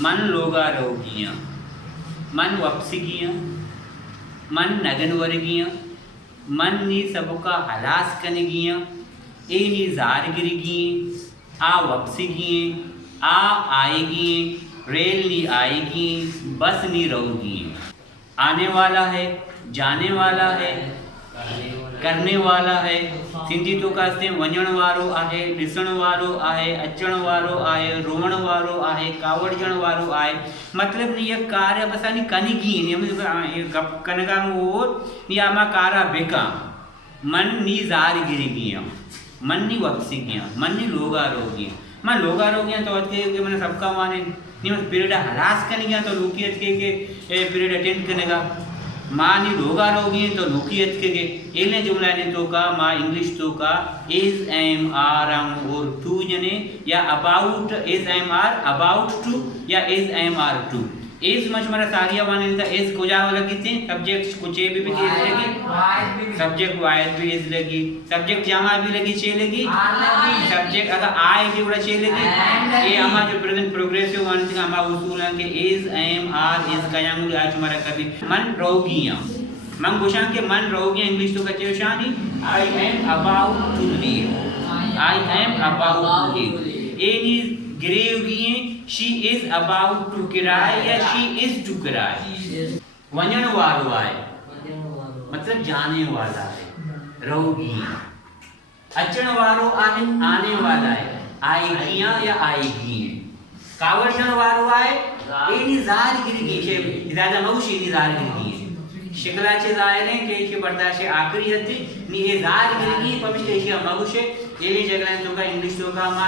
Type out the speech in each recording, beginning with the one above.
मन लोगा रोगियाँ, मन वप्सिगियाँ, मन नगन वर्गियाँ, मन नी सबका हलास कनगियाँ, ए नी जार गिरगियाँ, आ वप्सिगियाँ, आ आएगियाँ, रेल नी आएगी, बस नी रहोगियाँ। आने वाला है, जाने वाला है, करने वाला है। सिंधी तो कहते हैं वञण वारो आहे, ॾिसण वारो आहे, अचण वारो आहे, रोवण वारो आहे, कावड़जण वारो आहे। मतलब ये कार्य बसानी कनिगी ने कनगा वो या मा कारा बेका मन नी जार गिरिगिया, मन नी वक्सिगिया, मन नी लोगा रोगिया। मैं लोगा रोगिया तो के मैंने सबका माने नहीं मैं पीरियड हरास कनिया तो लोकियत के पीरियड अटेंड करेगा। माँ नी लोगा रोगी तो लोकियत के एले जुमला ने तो का माँ इंग्लिश तो का इज एम आर एम और टू जने या about is am are about to या is am are to. Is मच मरा सारिया माने था इज को जाव लगी थी सब्जेक्ट कुछ भी इज लगी, सब्जेक्ट वाइज भी इज लगी, सब्जेक्ट जमा भी लगी छे लगी, सब्जेक्ट अगर आई भी बड़ा छे लगी। ये हमारा जो प्रेजेंट प्रोग्रेसिव वन थी हमारा उसूल है कि इज एम आर इज का यांगुल आज हमारा कभी मन रोगियां मन गोशां के मन रोगियां इंग्लिश तो कच्चे शानी I am about to leave, I am about to leave. ए इज ग्रेवियां she is about to cry या शी इज टू क्राई। वञण वारो आहे मतलब जाने वाला है, रोगी अचण वारो आहे, आने वाला है, आएगियां या आएगी। कावड़जण वारो आहे एनी जार गिरगी छे ज्यादा मौशी नी जार गिरगी शिकलाचे जायरे के के बर्दाशे आखरी हती नी हे जार गिरगी पमिशे मौशे एली जगह तो का इंग्लिश तो का मा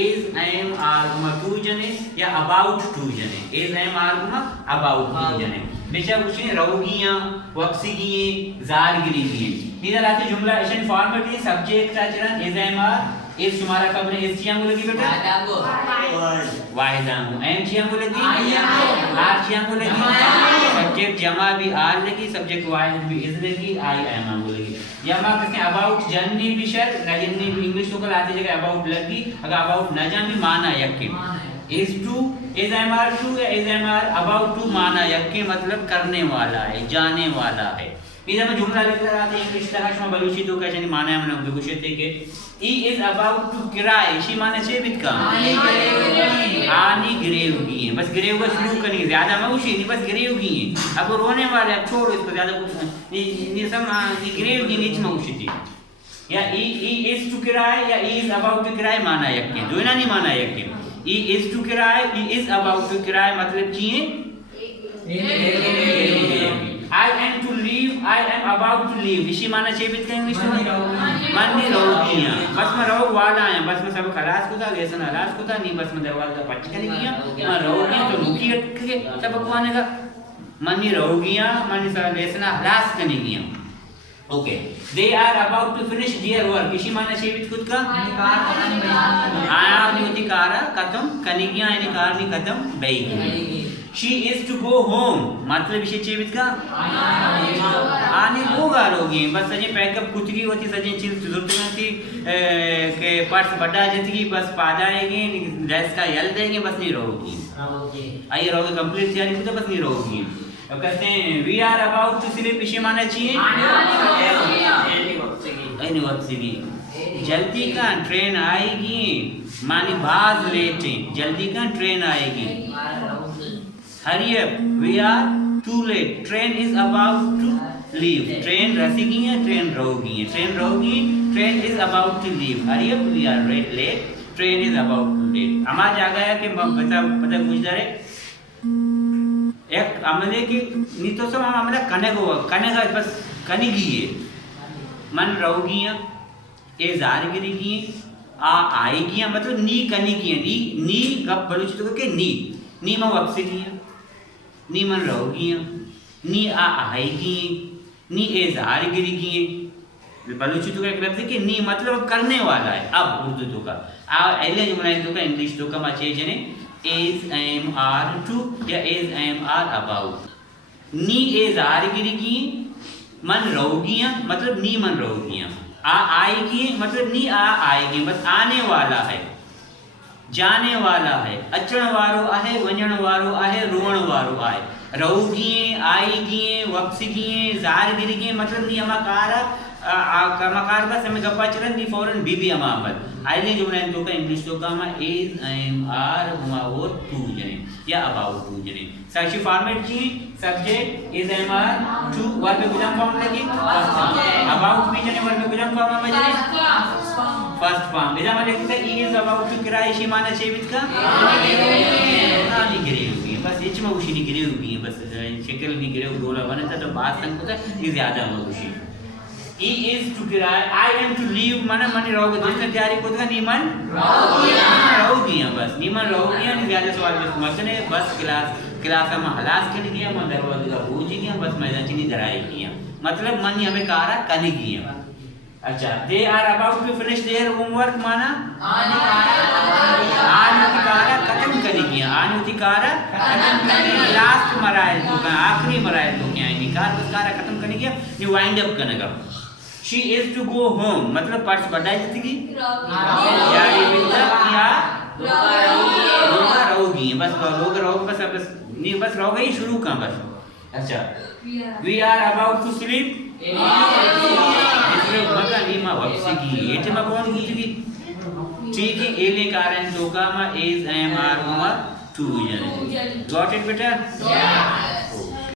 इज एम आर गुमा टू जने या अबाउट टू जने, इज एम आर गुमा अबाउट टू जने। बेचा कुछ रोगियां वक्सिगियां जार गिरगी इधर आते जुमला एशन फॉर्मेट है सब्जेक्ट आचरण इज एम आर इस तुम्हारा कब ने इस चियांगो लगी बेटा वाहिदांगो एम चियांगो लगी आर चियांगो लगी, सब्जेक्ट जमा भी आर लगी, सब्जेक्ट वाहिद भी इज लगी, आई एम आंगो लगी। यमा कहते हैं अबाउट जननी भी शर नजनी भी इंग्लिश तो कल आती जगह अबाउट लगी अगर अबाउट न जान भी माना यके is to is am are to या is am are about to माना यके मतलब करने वाला है, जाने वाला है। इधर में जुमला लिख रहा था इंग्लिश तहश में बलूची तो कैसे नहीं माना है मैंने गुशे थे के he is about to cry शी माने छे बित का आनी ग्रेव की है बस ग्रेव का शुरू करनी ज्यादा मौशी नहीं बस ग्रेव की है। अब रोने वाले अब छोड़ो इसको ज्यादा कुछ ये सब ग्रेव की नीच मौशी थी या ही इज टू क्राई या he is about to cry माना यके दोना नहीं माना यके he is to cry he is about to cry मतलब चाहिए I am to leave, I am about to leave। इसी माना चाहिए बित का इंग्लिश में मन नहीं रोगियां बस मैं रोग वाला है बस मैं सब खलास को था लेसन हलास को था नहीं बस मैं दरवाजा पच कर गया मैं रोगियां तो रुकी अटक के सब बकवाने का मन नहीं रोगियां मन सब लेसन हलास करने गया। Okay they are about to finish their work इसी माना चाहिए बित खुद का आया नहीं होती कारा खत्म कनिगियां यानी कार नहीं खत्म बेई। She is to go home मतलब इसे चीवित का आने होगा रोगी बस सजे पैकअप कुछ की होती सजे चीज जरूरत नहीं थी के पर्स बड़ा जतगी बस पा जाएंगे ड्रेस का यल देंगे बस नहीं रहोगी आइए रहोगे कंप्लीट तैयारी तो बस नहीं रहोगी। अब कहते हैं we are about to sleep इसे माना चाहिए जल्दी का ट्रेन आएगी मानी बाज लेट जल्दी का ट्रेन आएगी। Hurry up, we are too late. Train is about to leave. Train रसीगी है, train रोगी है, train रोगी, train is about to leave. Hurry up, we are late. Train is about to leave. हमारा जागा है कि पता पूछ रहे एक अमले की नहीं तो सब हम अमला कनेगा बस कनेगी है मन रोगी है ये ज़ारगिरी की आ आएगी है मतलब नी कनेगी है नी कब बलूच तो के नी में वापसी की है नी मन रहोगी नी आ आएगी नी ए जार गिरेगी बलूची तो का एक लफ्ज है कि नी मतलब करने वाला है। अब उर्दू तो का एले जुमला तो का इंग्लिश तो का माचे जने इज एम आर टू या इज एम आर अबाउट नी ए जार गिरेगी मन रहोगी मतलब नी मन रहोगी आ आएगी मतलब नी आ आएगी बस आने वाला है जाने वाला है, अचण वारो आहे, वञण वारो आहे, रोअण वारो आहे। रहूगीं, आईगीं, वक्सिगीं, ज़ारगिरीगीं, मतलब नी अमाकार मकार बस हमें गप्पा चलन नी फौरन बीबी अमामत आइले जुमला इन तो का इंग्लिश तो का मा इज आई एम आर हुआ और टू जने या अबाउट टू जने साक्षी फॉर्मेट जी subject is I am are to verb में गुजाम फॉर्म लगी अबाउट भी जने वर्ब में गुजाम फॉर्म में जने फर्स्ट फॉर्म बेजा माने लिखते इज अबाउट टू किराए शी माने चेवित का नहीं गिरे हुई बस इच में उशी नहीं गिरे हुई बस शक्ल नहीं गिरे डोला बने तो बात संग होता ये ज्यादा हो उशी He is to किराए I am to leave माने माने रहोगे जिसने तैयारी को था नीमन रहोगी बस नीमन रहोगी नहीं ज्यादा सवाल बस मसने बस क्लास में हलास के लिए हम दरवाजे का हो जी गया बस मैदान चीनी दराई किया मतलब मन हमें कारा कने किया अच्छा they are about to finish their homework माना आनुतिकारा खत्म करने किया आनुतिकारा खत्म करने लास्ट मराइल तो आखिरी मराइल तो क्या है निकार बस कारा खत्म करने किया ये वाइंड अप करने का She is to go home मतलब पार्ट्स बढ़ाई जाती की या ये बिल्ला या रोगा रहोगी बस रोगा रहोगे बस बस नहीं बस रहोगा ही शुरू का बस अच्छा we are about to sleep इसमें मगा नहीं माँ वापसी की ये तो मैं कौन की थी ठीक है एले कारण तो का माँ is I am are हुआ 2 जने got it बेटा